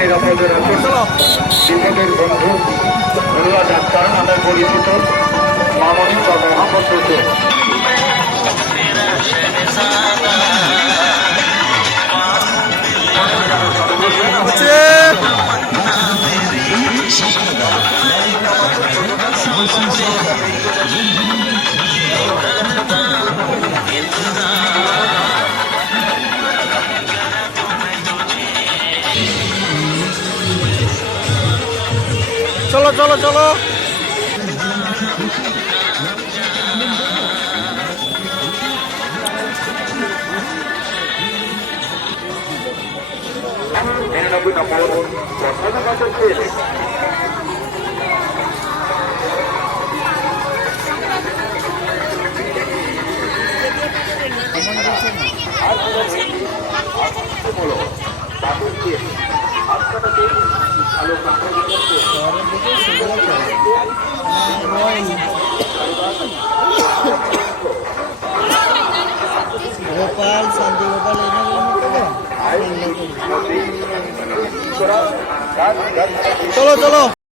নিরাপদে রাখতে চলো বন্ধু ধন্যবাদ ডাক্তার আমার পরিচিত Solo, solo, solo. Ini nabi Gopal शांतिगोपाल चलो चलो